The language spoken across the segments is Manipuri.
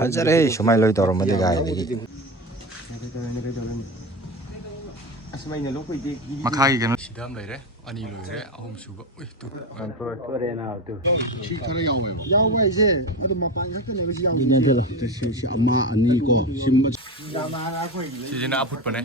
ꯐꯖꯔꯦ ꯁꯨꯃꯥꯏꯅ ꯂꯣꯏ ꯇꯧꯔꯝꯃꯗꯤ ꯀꯥꯏꯗꯒꯤ ꯃꯈꯥꯒꯤ ꯀꯩꯅꯣ ꯁꯤꯗ ꯑꯃ ꯂꯩꯔꯦ ꯑꯅꯤ ꯂꯣꯏꯔꯦ ꯑꯍꯨꯝ ꯁꯨꯕ ꯁꯤ ꯈꯔ ꯌꯥꯎꯋꯦꯕ ꯌꯥꯎꯕ ꯍꯥꯏꯁꯦ ꯑꯗꯨ ꯃꯄꯥꯟ ꯈꯛꯇꯅꯦꯕ ꯁꯤ ꯌꯥꯎꯕ ꯁꯤ ꯑꯃ ꯑꯅꯤ ꯀꯣ ꯁꯤꯁꯤꯅ ꯑꯐꯨꯠꯄꯅꯦ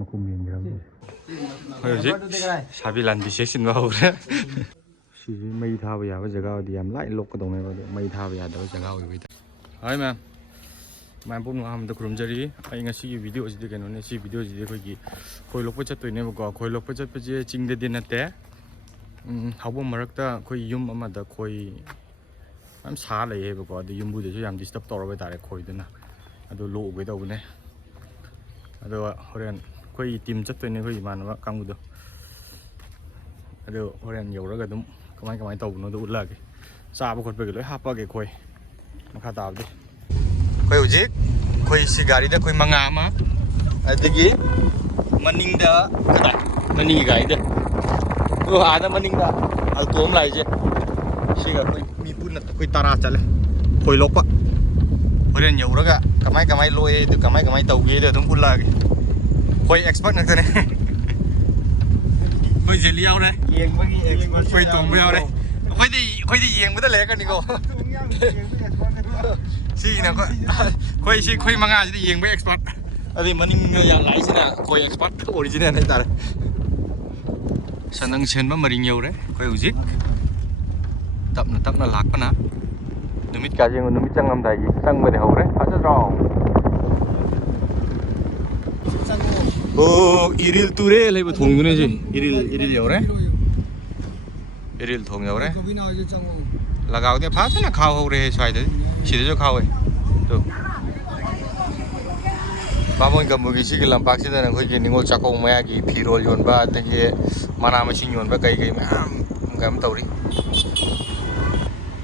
ꯃꯈꯨꯝ ꯌꯦꯡꯈ꯭ꯔꯕꯅꯤ ꯑꯩꯈꯣꯏ ꯍꯧꯖꯤꯛ ꯁꯥꯕꯤ ꯂꯥꯟꯕꯤ ꯆꯦꯛꯁꯤꯟꯕ ꯍꯧꯔꯦ ꯁꯤꯁꯤ ꯃꯩ ꯊꯥꯕ ꯌꯥꯕ ꯖꯒꯥ ꯑꯣꯏꯗꯤ ꯌꯥꯝ ꯂꯥꯏꯅ ꯂꯣꯛꯀꯗꯧꯅꯦꯕ ꯑꯗꯣ ꯃꯩ ꯊꯥꯕ ꯌꯥꯗꯕ ꯖꯒꯥ ꯑꯣꯏꯕꯩꯗ ꯍꯣꯏ ꯃꯌꯥꯝ ꯃꯌꯥꯝ ꯑꯍꯥꯟꯕꯗ ꯈꯨꯔꯨꯝꯖꯔꯤ ꯑꯩ ꯉꯁꯤꯒꯤ ꯚꯤꯗꯤꯑꯣꯁꯤꯗꯤ ꯀꯩꯅꯣꯅꯦ ꯁꯤ ꯚꯤꯗꯤꯑꯣꯁꯤꯗꯤ ꯑꯩꯈꯣꯏꯒꯤ ꯈꯣꯏ ꯂꯣꯛꯄ ꯆꯠꯇꯣꯏꯅꯦꯕꯀꯣ ꯈꯣꯏ ꯂꯣꯛꯄ ꯆꯠꯄꯁꯦ ꯆꯤꯡꯗꯗꯤ ꯅꯠꯇꯦ ꯍꯧꯕꯝ ꯃꯔꯛꯇ ꯑꯩꯈꯣꯏ ꯌꯨꯝ ꯑꯃꯗ ꯈꯣꯏ ꯌꯥꯝ ꯁꯥ ꯂꯩꯌꯦꯕꯀꯣ ꯑꯗꯨ ꯌꯨꯝꯕꯨꯗꯁꯨ ꯌꯥꯝ ꯗꯤꯁꯇꯔꯕ ꯇꯧꯔꯕ ꯍꯥꯏꯇꯥꯔꯦ ꯈꯣꯏꯗꯨꯅ ꯑꯗꯨ ꯂꯣꯛꯎꯒꯦ ꯇꯧꯕꯅꯦ ꯑꯗꯨꯒ ꯍꯣꯔꯦꯟ ꯑꯩꯈꯣꯏ ꯇꯤꯝ ꯆꯠꯇꯣꯏꯅꯦ ꯑꯩꯈꯣꯏ ꯏꯃꯥꯟꯅꯕ ꯀꯥꯡꯕꯨꯗꯣ ꯑꯗꯨ ꯍꯣꯔꯦꯟ ꯌꯧꯔꯒ ꯑꯗꯨꯝ ꯀꯃꯥꯏ ꯇꯧꯕꯅꯣꯗꯣ ꯎꯠꯂꯛꯑꯒꯦ ꯆꯥꯕ ꯈꯣꯠꯄꯒꯤ ꯂꯣꯏ ꯍꯥꯞꯄꯛꯑꯒꯦ ꯑꯩꯈꯣꯏ ꯃꯈꯥ ꯇꯥꯕꯗꯤ ꯑꯩꯈꯣꯏ ꯍꯧꯖꯤꯛ ꯑꯩꯈꯣꯏ ꯁꯤ ꯒꯥꯔꯤꯗ ꯑꯩꯈꯣꯏ 5 ꯑꯃ ꯑꯗꯒꯤ ꯃꯅꯤꯡꯗ ꯀꯗꯥꯏ ꯃꯅꯤꯡꯒꯤ ꯒꯥꯔꯤꯗ ꯑꯗꯨ ꯑꯥꯗ ꯃꯅꯤꯡꯗ ꯑꯜꯇꯣ ꯑꯃ ꯂꯥꯛꯏꯁꯦ ꯁꯤꯒ ꯑꯩꯈꯣꯏ ꯃꯤ ꯄꯨꯟꯅ ꯑꯩꯈꯣꯏ 10 ꯆꯠꯂꯦ ꯈꯣꯏ ꯂꯣꯛꯄ ꯍꯣꯔꯦꯟ ꯌꯧꯔꯒ ꯀꯃꯥꯏ ꯂꯣꯛꯑꯦ ꯑꯗꯨ ꯀꯃꯥꯏ ꯇꯧꯒꯦꯗꯣ ꯑꯗꯨꯝ ꯎꯠꯂꯛꯑꯒꯦ ꯑꯩꯈꯣꯏ ꯑꯦꯛꯁꯄꯔꯠ ꯉꯥꯛꯇꯅꯦ ꯑꯩꯈꯣꯏ ꯖꯦꯂꯤ ꯌꯥꯎꯔꯦ ꯌꯦꯡꯕꯒꯤ ꯑꯦꯛꯁꯄꯔꯠ ꯑꯩꯈꯣꯏ ꯇꯣꯡꯕ ꯌꯥꯎꯔꯦ ꯑꯩꯈꯣꯏꯗꯤ ꯌꯦꯡꯕꯗ ꯂꯩꯔꯛꯀꯅꯤꯀꯣ ꯁꯤꯒꯤꯅ ꯑꯩꯈꯣꯏ 5 ꯁꯤꯗ ꯌꯦꯡꯕ ꯑꯦꯛꯁꯄꯔꯠ ꯑꯗꯩ ꯃꯅꯤꯡꯗ ꯌꯥꯝ ꯂꯥꯛꯏꯁꯤꯅ ꯑꯩꯈꯣꯏ ꯑꯦꯛꯁꯄꯔꯠ ꯑꯣꯔꯤꯖꯤꯅꯦꯜ ꯍꯥꯏꯇꯥꯔꯦ ꯁꯅꯪ ꯁꯦꯟꯕ ꯃꯔꯤꯡ ꯌꯧꯔꯦ ꯑꯩꯈꯣꯏ ꯍꯧꯖꯤꯛ ꯇꯞꯅ ꯂꯥꯛꯄꯅ ꯅꯨꯃꯤꯠ ꯀꯥꯁꯦ ꯅꯨꯃꯤꯠ ꯆꯪꯉꯝꯗꯥꯏꯒꯤ ꯆꯪꯕꯗꯤ ꯍꯧꯔꯦ ꯐꯖꯗ꯭ꯔꯣ ꯑꯣ 이릴 ꯇꯨꯔꯦꯜ ꯂꯩꯕ ꯊꯣꯡꯗꯨꯅꯦ ꯁꯤ 이릴 여ꯧꯔꯦ 이릴 ꯊꯣꯡ 여ꯧꯔꯦ ꯂꯒꯥꯎꯗꯤ ꯐꯖꯅ ꯈꯥꯎꯍꯧꯔꯦ ꯁ꯭ꯋꯥꯏꯗꯗꯤ ꯁꯤꯗꯁꯨ ꯈꯥꯎꯋꯦ ꯕꯥꯃꯣꯟ ꯀꯝꯕꯨꯒꯤ ꯁꯤꯒꯤ ꯂꯝꯄꯥꯛꯁꯤꯗꯅ ꯑꯩꯈꯣꯏꯒꯤ ꯅꯤꯡꯉꯣꯜ ꯆꯥꯛꯀꯧꯕ ꯃꯌꯥꯒꯤ ꯐꯤꯔꯣꯜ ꯌꯣꯟꯕ ꯑꯗꯒꯤ ꯃꯅꯥ ꯃꯁꯤꯡ ꯌꯣꯟꯕ ꯀꯩ ꯃꯌꯥꯝ ꯀꯩꯅꯣ ꯇꯧꯔꯤ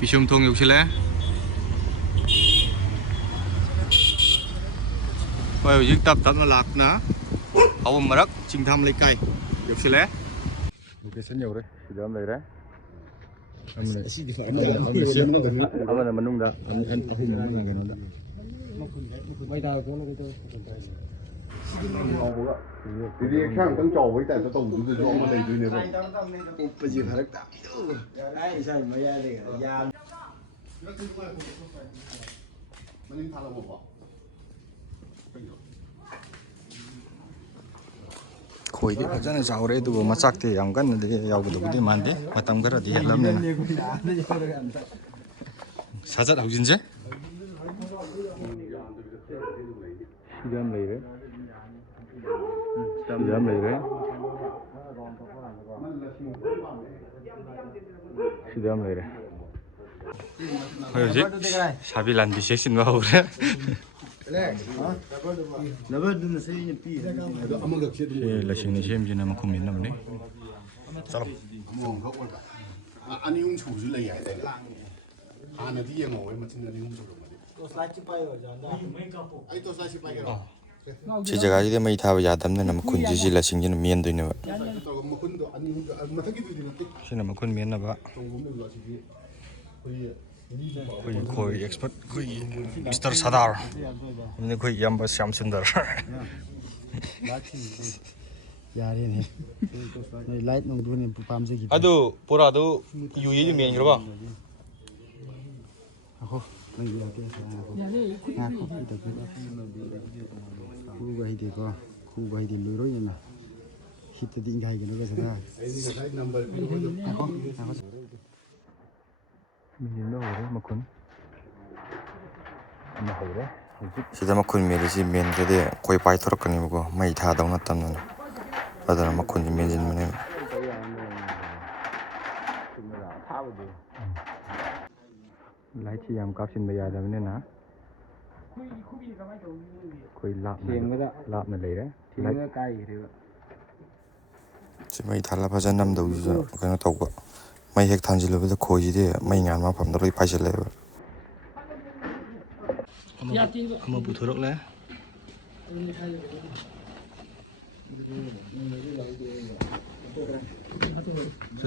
ꯄꯤꯁꯨꯝ ꯊꯣꯡ ꯌꯧꯁꯤꯜꯂꯦ ꯍꯣꯏ ꯍꯧꯖꯤꯛ ꯇꯞꯅ ꯂꯥꯛꯄꯅ ꯍꯧꯕꯝ ꯃꯔꯛ ꯆꯤꯡꯊꯥꯝ ꯂꯩꯀꯥꯏ ꯌꯧꯁꯤꯜꯂꯦ ꯂꯣꯀꯦꯁꯟ ꯌꯧꯔꯦ ꯁꯤꯗ ꯑꯃ ꯂꯩꯔꯦ ꯑꯃꯅ ꯃꯅꯨꯡꯗ ꯑꯍꯨꯝ ꯑꯃꯅ ꯀꯩꯅꯣꯗ ꯔꯤꯑꯦꯛꯁꯟ ꯑꯝꯇꯪ ꯆꯥꯎꯕꯒꯤ ꯇꯥꯏꯞꯇ ꯇꯧꯕꯗꯨꯗꯁꯨ ꯑꯃ ꯂꯩꯗꯣꯏꯅꯦꯕ ꯎꯞꯄꯁꯤ ꯐꯔꯛ ꯇꯥ ꯃꯅꯤꯡ ꯊꯥꯂꯛꯑꯣꯀꯣ ꯈꯣꯏꯗꯤ ꯐꯖꯅ ꯆꯥꯎꯔꯦ ꯑꯗꯨꯕꯨ ꯃꯆꯥꯛꯇꯤ ꯌꯥꯝ ꯀꯟꯅꯗꯤ ꯌꯥꯎꯒꯗꯕꯗꯤ ꯃꯥꯟꯗꯦ ꯃꯇꯝ ꯈꯔꯗꯤ ꯍꯦꯜꯂꯝꯅꯤꯅ ꯁꯥꯖꯠ ꯍꯧꯖꯤꯟꯁꯦ ꯁꯤꯗ ꯑꯃ ꯂꯩꯔꯦ ꯁꯤꯗ ꯑꯃ ꯂꯩꯔꯦ ꯑꯩꯈꯣꯏ ꯍꯧꯖꯤꯛ ꯁꯥꯕꯤ ꯂꯥꯟꯕꯤ ꯆꯦꯛꯁꯤꯟꯕ ꯍꯧꯔꯦ ꯂꯁꯤꯡꯅ ꯁꯦꯝꯁꯤꯅ ꯃꯈꯨꯝ ꯌꯦꯟꯅꯕꯅꯤ ꯆꯠꯂꯣ ꯑꯅꯤ ꯑꯍꯨꯝ ꯁꯨꯕꯁꯨ ꯂꯩ ꯍꯥꯏꯇꯥꯔꯦ ꯍꯥꯟꯅꯗꯤ ꯌꯦꯡꯍꯧꯋꯦ ꯃꯆꯤꯟ ꯑꯅꯤ ꯑꯍꯨꯝ ꯁꯨꯔꯝꯃꯗꯤ ꯑꯩ ꯇꯣꯁꯂꯥꯏꯠꯁꯤ ꯄꯥꯏꯒꯦꯔꯣ ꯁꯤ ꯖꯒꯥꯁꯤꯗ ꯃꯩ ꯊꯥꯕ ꯌꯥꯗꯕꯅꯤꯅ ꯃꯈꯨꯟꯁꯤ ꯁꯤ ꯂꯁꯤꯡꯁꯤꯅ ꯃꯦꯟꯗꯣꯏꯅꯦꯕ ꯁꯤꯅ ꯃꯈꯨꯟ ꯃꯦꯟꯅꯕ ꯑꯩꯈꯣꯏꯒꯤ ꯈꯣꯏ ꯑꯦꯛꯁꯄꯔꯠ ꯑꯩꯈꯣꯏꯒꯤ ꯃꯤꯁꯇꯔ ꯁꯗꯥꯔ ꯑꯃꯗꯤ ꯑꯩꯈꯣꯏ ꯏꯌꯥꯝꯕ ꯁ꯭ꯌꯥꯝ ꯁꯨꯟꯗꯔ ꯌꯥꯔꯦꯅꯦ ꯂꯥꯏꯠ ꯅꯣꯡꯗꯨꯅꯦ ꯄꯥꯝꯖꯈꯤꯕ ꯑꯗꯨ ꯄꯨꯔꯥꯗꯨ ꯌꯨꯏꯗꯨ ꯃꯦꯟꯈ꯭ꯔꯕ ꯈꯨꯕ ꯍꯩꯇꯦꯀꯣ ꯈꯨꯕ ꯍꯩꯇꯦ ꯂꯣꯏꯔꯣꯏꯅ ꯍꯤꯠꯇꯗꯤ ꯏꯪꯈꯥꯏꯒꯅꯨꯒ ꯁꯤꯗ ꯃꯈꯨꯟ ꯑꯃ ꯍꯧꯔꯦ ꯁꯤꯗ ꯃꯈꯨꯟ ꯃꯦꯜꯂꯤꯁꯤ ꯃꯦꯟꯗ꯭ꯔꯗꯤ ꯑꯩꯈꯣꯏ ꯄꯥꯏꯊꯣꯔꯛꯀꯅꯦꯕꯀꯣ ꯃꯩ ꯊꯥꯗꯧ ꯅꯠꯇꯕꯅꯤꯅ ꯑꯗꯨꯅ ꯃꯈꯨꯟꯁꯤ ꯃꯦꯟꯁꯤꯟꯕꯅꯦꯕ ꯂꯥꯏꯠꯁꯤ ꯌꯥꯝ ꯀꯥꯞꯁꯤꯟꯕ ꯌꯥꯗꯕꯅꯤꯅ ꯑꯩꯈꯣই ꯂꯥꯞꯅ ꯂꯩꯔꯦ ꯁꯤ ꯃꯩ ꯊꯥꯜꯂ ꯐꯖꯅ ꯅꯝꯗꯧꯁꯤꯁꯨ ꯀꯩꯅꯣ ꯇꯧꯕ ꯃꯩ ꯍꯦꯛ ꯊꯥꯟꯖꯤꯜꯂꯨꯕꯗ ꯈꯣꯏꯁꯤꯗꯤ ꯃꯩ ꯉꯥꯟꯕ ꯃꯐꯝꯗ ꯂꯣꯏ ꯄꯥꯏꯁꯤꯜꯂꯦꯕ ꯑꯃ ꯄꯨꯊꯣꯔꯛꯂꯦ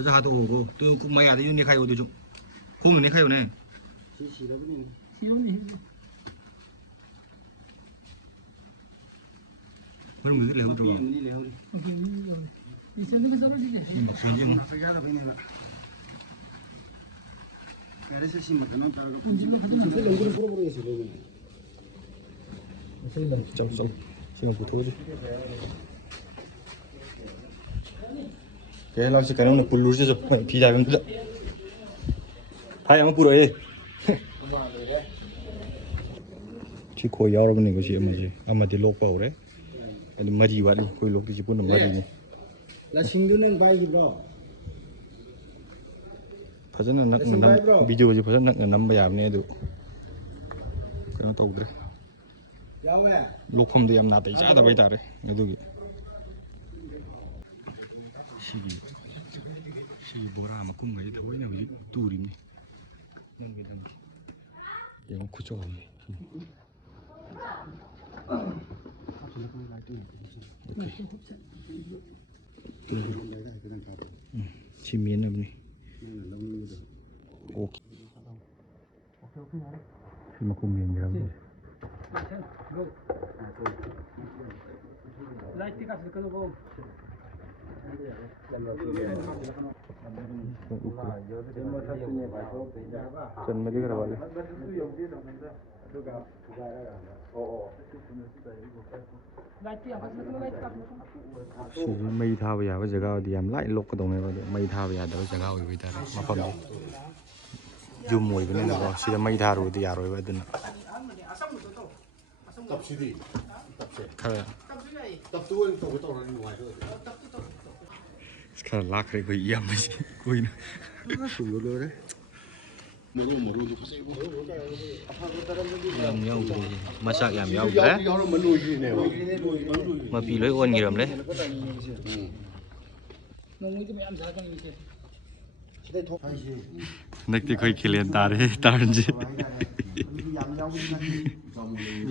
저 하도 오고 또 뭐야 돼 윤이 가요 좀 공은 가요 네 그럼 무슨 일 해보죠 막 손질 좀 시간 붙어오지 cái lo sẽ cái nó bùn lúa rồi mày phi dài vẫn được thay mà bùn rồi chỉ coi yao rồi cái gì mà gì mà đi lốc vào đấy cái mà gì vậy coi lốc thì chỉ bùn nó mà gì này là sinh bay gì đó phải rất là nặng video gì phải rất nặng nằm bây giờ này được cái nó tàu đấy lốc không thì em nào thấy chả đâu bây giờ đấy cái gì 시기 뭐라 아마 꿈 거지 더위나 우리 뚜리니 난 그냥 영어 구조 지미는 없니 오케이 filma 고민이라고 라이트 가서 그러고 जन्म दिख रहा वाले mây thao bây giờ jagah đi em lại lục cái đồng này vào mây thao bây giờ đó jagah ở bây giờ mà phần này zoom mùi cái này là chỉ là mây thao rồi thì rồi vậy đó tập gì đi khá tập tôi tôi cái tàu này ngoài thôi khá lạc cái quỷ yếm ấy quỷ nữa sùng rồi đấy một lô yếm nhau rồi mà sao yếm nhau đấy mà bị lưỡi ôn nhiều đấy nãy thì coi kia liền ta đấy ta làm gì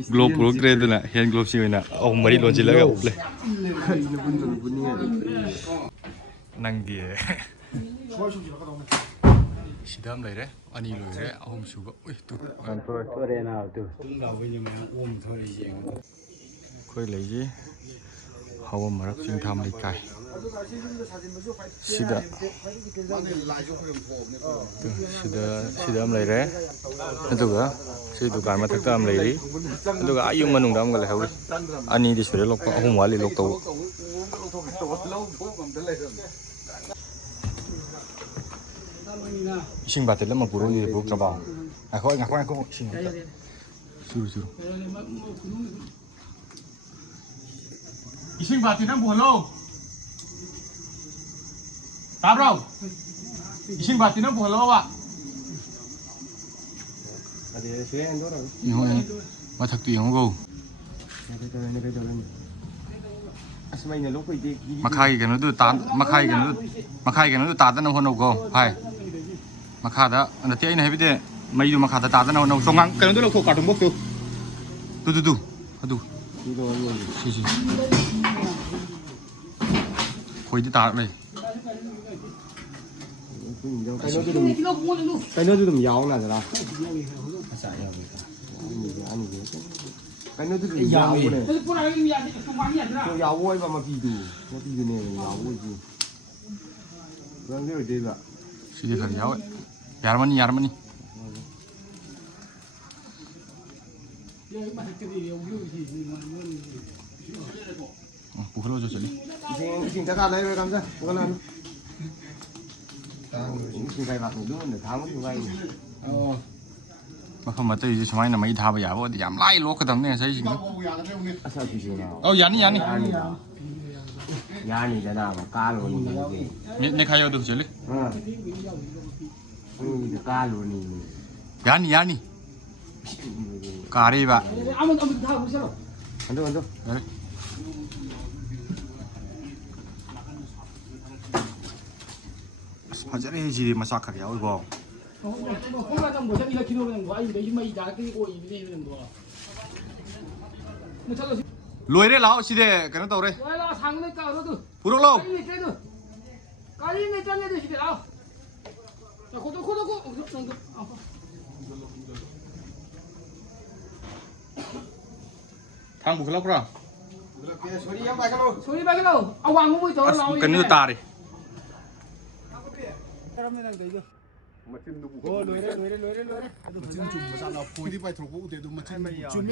globe pro cái đó nè hiện globe xíu nè ông mới đi luôn chỉ lấy cái ốp lên năng gì chỉ đâm lấy đấy anh đi rồi đấy ông chú có ui tụt tôi đây nào từ đầu với nhưng mà ôm thôi gì coi lấy gì hầu mà rất chuyên tham lấy cài 시다 시다 am lấy đấy 누가 시도 가면 택도 am lấy đi 누가 아이만 농담 걸 해우리 아니 đi sửa lộc không mua lấy lộc tàu sinh bát là một bữa đi bữa trà bò à khỏi ngạc khoan sinh suru sinh bát thì nó buồn lâu tao đâu sinh bát thì nó buồn lâu ạ mà thật tuyệt không cô mà khai cái nó từ tán mà khai cái nó từ tán nó hôn đâu cô hay mà khai đó anh thấy này biết đấy mấy đứa mà khai tán nó hôn trong ngang cái nó là khô cả trong bốc tiêu tu xí khôi đi tán này cái nó đừng giàu là rồi cái nó đừng giàu này tôi giàu quay vào mà phi đủ nó phi này giàu quay gì vâng cái ở đây là xí đi khởi giáo ấy yarmani bố hello cho chị xin ta ra đây rồi làm sao có làm xin cái bạc luôn để tháo cái vay mà không mà tôi cho máy là mấy thao bây giờ thì giảm lại lỗ cái thằng này xây gì nữa sao thì gì nào yani nhà thế nào mà cá luôn này khai vô được chứ lấy cá luôn yani cá đi bạn ăn đâu đấy 파자리 지 마사카게 어이고 콩나장 뭐 저기서 기도하는 거 아니 내지 마이 다 끼고 이러는 거 뭐 저거 lùi đấy lão xí để cái nó tàu đây 와 상내까 너도 phú đốc lâu 가리 내 짠내 드시게 아. 자, 고도. thang buộc lóc ra 소리 박이로. 아, 왕고 뭐 더 나오니. cần như ta đi Machin du ko. Loire. Machin chum masa na poi di pai thro ko de du machin chum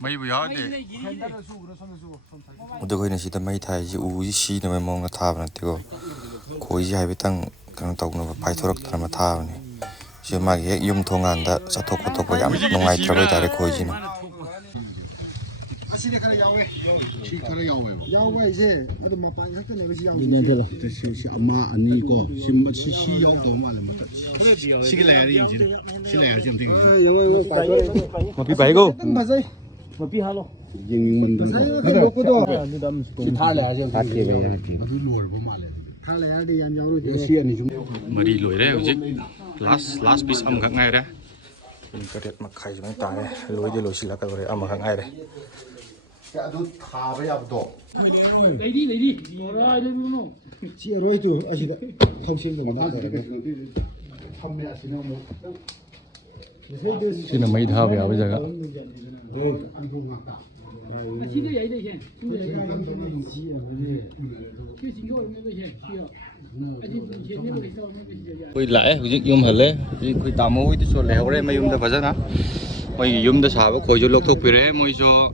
mấy bữa thì Udah kau nasi tamai thai ji uji si namai mau ngatap nanti ko. Kau ji hai betang kan tau nu pai thorak tanam thap ni. Si magi yum thongan da satu koto ko yam nongai trabai tare kau ji ni. Asine kana yawe. Si kana yawe. Yawe ise adu mapan sakta ne gi yawe. Si ama ani ko si yaw do ma le mata. Si ki la ya ri ji. Si la ya ji mting. mà bị bảy cô Yin man du. Si tha le aje. Adu lor bo ma le. Tha le ade yam yaw ro. Si ani jum. mà đi lùi đấy chứ last piece âm khắc ngay đấy Ini karet makai cuma tare. Loi de loi sila kau re ama hang air. Ya adu tha ba ya do. 레디. 뭐라 이래 누노. Si roi tu asida. Thongsim do ma da. Tham ya sine mo. xin là mấy thao về bây giờ ạ An ko ma ta. 아, 신경 야이 돼. 신경 야이. 그 신경 없는 거 해. 쉬어. 아직 이제 내가 있어 없는 거 진짜. quay lại cái yum hẳn lên quay tạm mối thì số lẻo đấy mấy yum đã phải rất hả mấy yum đã xả vào khối cho lộc thuộc về đấy mấy cho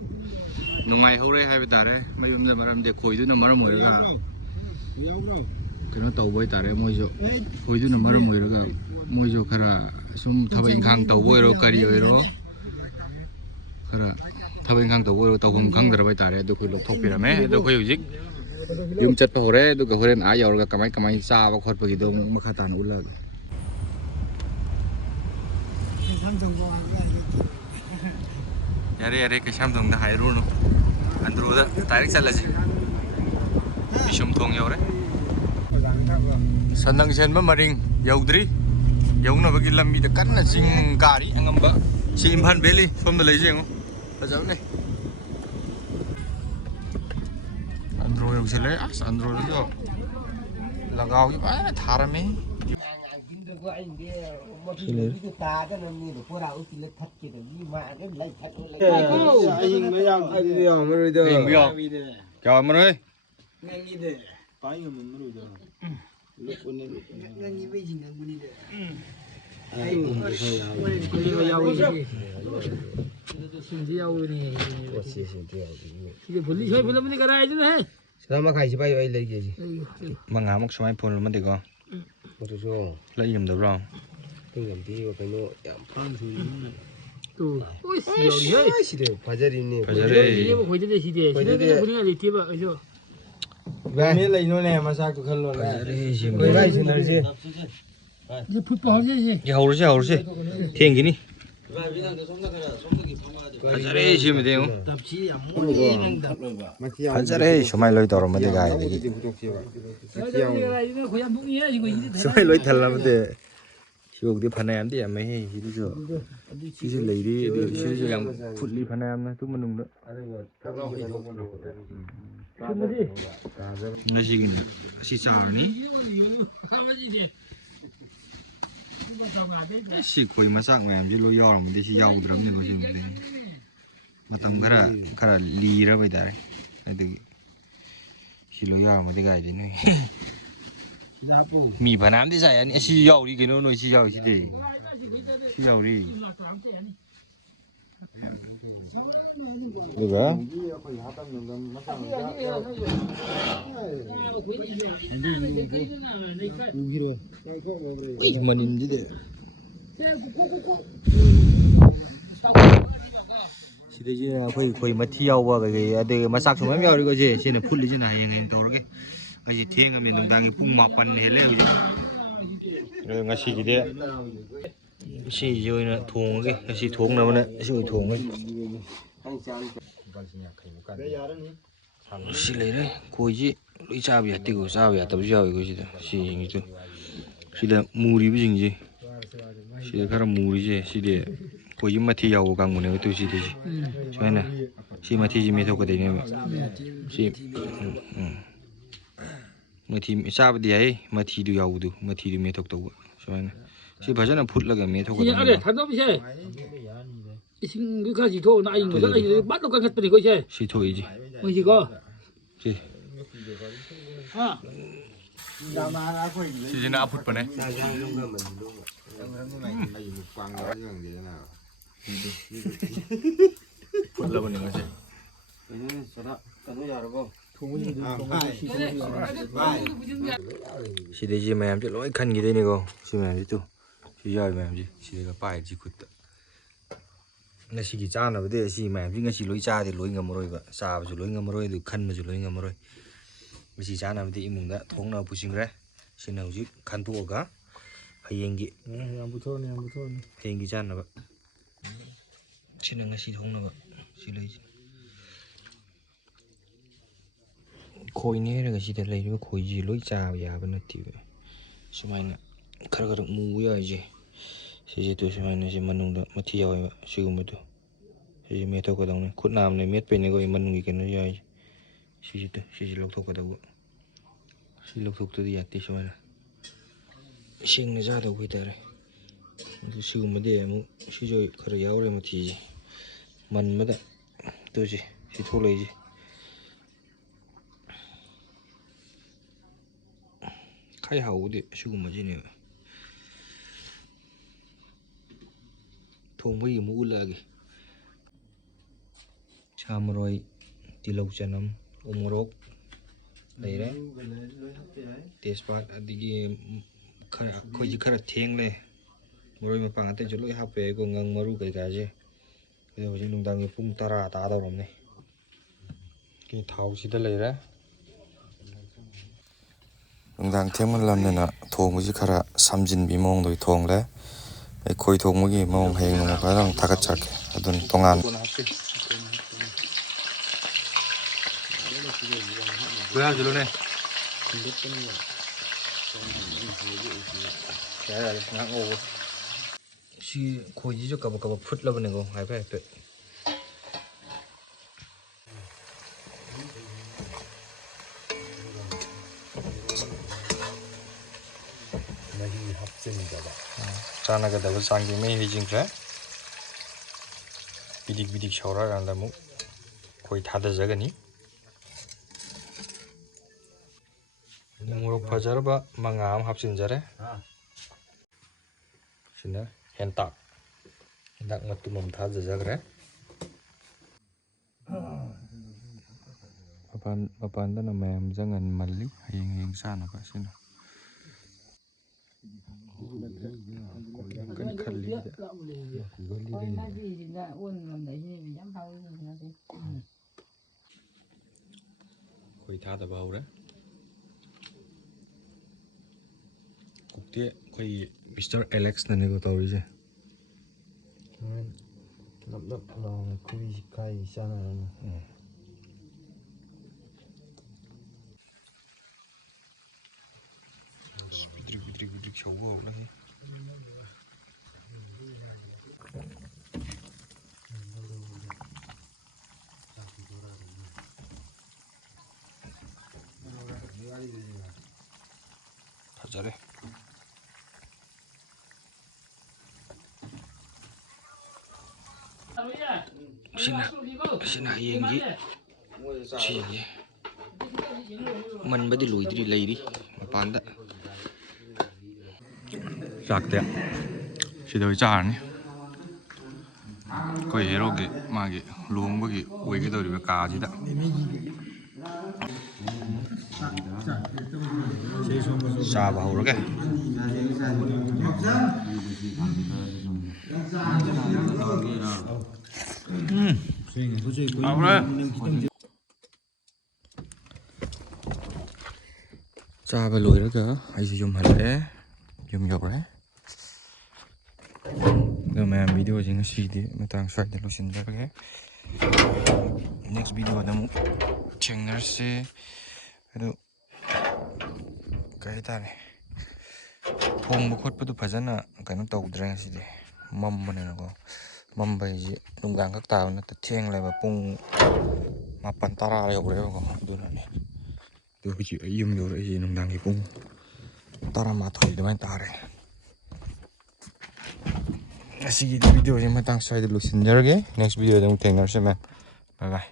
nông ngày hậu đấy hay bị tả đấy mấy yum đã mà làm để khối nó mà mồi ra cái nó tàu bơi tả đấy mấy cho khối nó mà mồi ra mấy cho khara sum thằng anh khang tàu bơi rồi cari rồi khara thằng anh khang tàu bơi rồi tàu không khang rồi tả đấy tôi khối lộc thuộc về mấy tôi khối dịch yum chat pa hore do ga horen a yaur ga kamai sa ba khot pa gi dong ma khatan ulag yare ke samsung da hai ru no andro da direct chat la ji bishom thong yaur re sanang sen ba maring yaudri yauna ba gi lambi da kan na jing gari angam ba si imphan beli som da lai jeng ba jaw ne Android yang sele, Android itu lagau je apa? Tharam ni. Kau mana? Selama kai si bai ai lai ge ji. Manga mok semai phone lama deko. Moto so. Lai yum da bro. Tingam ti wa kai no yam phang su. 또 오이씨 여기 Si de bajari ni. 이게 뭐 거기다 시대 시대가 보니까 리티바 그죠 Me lai no ne masak tu khal lo la. Koi bai sin lar ji. 이제 풋볼 하지 Ye haur se. Thieng gini. Hajare ji me deu. Hajare semai loi tor ma de gai de. 내가 이거 고향 북이야 이거 이제 Semai loi thal lam de. Siok di phanayam di amai he hi jo. Ki se lei di si jo yang phut li phanayam na tu manung da. Na si gini. Si char ni. Si koi masak mayam ji lo yor ma de si yaw dram ni ko si de. Matam khara li ra bai dare. Adu si lo yor ma de gai di ni. Mi phanam di sai ani si yaw ri ke no no si yaw si de. Si yaw ri. Được hả? Ui, mà nhìn chứ đấy. Chị đây chứ là khơi mà thiêu vào cái để mà sạc xuống mấy mèo đi coi gì, xin là phút lý chứ này anh tao cái gì thiên cái miền đang cái phun mọc pan hết lên rồi ngay xí gì đấy, xí rồi nè thuồng cái xí thuồng nào nè, xí thuồng cái. Xí lấy đấy, coi chứ, lấy cha bìa tiêu cha bìa tập giao cái gì đó, xí như thế, xí là mù đi cái gì, xí là cái mù đi chứ, xí là coi chứ mà thiêu vào càng muốn cái tôi xí đấy, cho nên là ꯁꯤ ꯃꯊꯤꯁꯤ ꯃꯦꯠꯊꯣꯛꯀꯗꯣꯏꯅꯦꯕ ꯁꯤ ꯃꯊꯤ ꯆꯥꯕꯗꯤ ꯌꯥꯏ ꯃꯊꯤꯗꯨ ꯌꯥꯎꯕꯗꯨ ꯃꯊꯤꯗꯨ ꯃꯦꯠꯊꯣꯛꯇꯧꯕ ꯁꯨꯃꯥꯏꯅ ꯁꯤ ꯐꯖꯅ ꯐꯨꯠꯂꯒ ꯃꯦꯠꯊꯣꯛꯀꯗꯧꯅꯦꯕ ꯊꯥꯗꯧꯁꯦ ꯏꯁꯤꯡ ꯈꯔ ꯊꯣꯛꯑꯅ ꯑꯩ ꯕꯥꯠꯂꯣ ꯀꯟꯈꯠꯄꯅꯤꯀꯣ ꯏꯁꯦ ꯁꯤ ꯊꯣꯛꯏꯁꯤ ꯃꯣꯏꯁꯤꯀꯣ ꯁꯤ ꯍꯥ 시즌은 아프네. 폴라보는 거지. 시대지 mayam지 lỗi khăn gì đây này cô xin mày tu xin giờ mày gì xin cái bài gì cút ngay xí cái cha nào vậy xí mày ngay xí lối cha thì lối ngầm rồi vậy xa rồi lối ngầm rồi được khăn mà rồi lối ngầm rồi ngay xí cha nào vậy mùng đã thong nào pushing ra xin nào chứ khăn thua cả hay anh gì hay anh gì cha nào vậy xin nào ngay xí thong nào vậy xí lấy khối này là cái gì đấy lấy cái khối gì lối cha vậy bên nó tiêu xem anh khá là mù vậy gì sẽ tôi xem anh sẽ mình nó mất tiêu vậy sử dụng được sẽ mệt thôi cái đó này cốt nam này mệt bên này coi mình cái nó vậy sẽ lọc thuốc cái đó sẽ lọc thuốc tôi đi ăn tí xem anh xem nó ra đâu vậy ta đây sử dụng để em sẽ rồi khá là giàu rồi mà thì mình mới đã tôi gì sẽ thu lấy gì khai hậu đi sử dụng gì nữa thùng với mũ là gì cham rồi tilau chanam umrok đây đấy tespad adigi khoi ji khara theng le moroi ma pang ate joloi hape ko ngang maru kai ka je cái hồi nung dang pung tara ta đâu rồi này cái thau xí đây lấy đấy 농당 태문람내나 도무지 가라 삼진 미몽도 동래 거의 도무기 몽 해용 가랑 다 같이 할게 하던 동안 뭐야 저러네 시 거의 저 까봐 풋 러버네 거 하이파이 짜나가다가 상김에 희징자 비딕비딕 샤워라간다 뭐 거의 다 되자가니 무럭 파자르바 망암 합신자래 신나 hentak 맛도 몸 다 되자 그래 papan đó mềm ra ngần mần lý hình xa nó phải xin cân khẩn lý khối tha tập bầu đấy cục tía khối Mr. Alex này có tàu gì lập là khui cây xa này 비드릭 저거 오네. 다 잘해. Xin hãy yên gì chuyện gì mình mới đi lùi đi lấy đi mà bán đó giặc đấy chỉ đôi chả này có gì đâu cái mà cái luống với cái uống cái đồ để cá gì đó xa vào rồi cái cha về lùi đó kìa hay sử dụng hạt lẽ dùng dầu đấy rồi mà video chính là gì mà tăng xoay để lúc xin ra cái next video là một channel sẽ cái ta này phong một khuất bắt đầu phải rất là cái nó tàu ra gì đấy mâm bên này nó có ꯃꯝꯕꯩꯁꯤ ꯅꯨꯡꯗꯥꯡ ꯈꯛ ꯇꯥꯕ ꯅꯠꯇ ꯊꯦꯡꯂꯦꯕ ꯄꯨꯡ 9-10 ꯌꯧꯔꯦꯕꯀꯣ ꯑꯗꯨꯅꯅꯦ ꯑꯗꯨ ꯍꯧꯖꯤꯛ ꯑꯩ ꯌꯨꯝ ꯌꯧꯔꯛꯏꯁꯤ ꯅꯨꯡꯗꯥꯡꯒꯤ ꯄꯨꯡ 11 ꯑꯗꯨꯃꯥꯏꯅ ꯇꯥꯔꯦ ꯉꯁꯤꯒꯤꯗꯤ ꯚꯤꯗꯤꯑꯣꯁꯤ ꯃꯇꯥꯡ ꯁ꯭ꯋꯥꯏꯗ ꯂꯣꯏꯁꯤꯟꯖꯔꯒꯦ ꯅꯦꯛꯁ ꯚꯤꯗꯤꯑꯣꯗ ꯑꯃꯨꯛ ꯊꯦꯡꯅꯔꯁꯤ ꯃꯦꯝ ꯕꯥꯏ ꯕꯥꯏ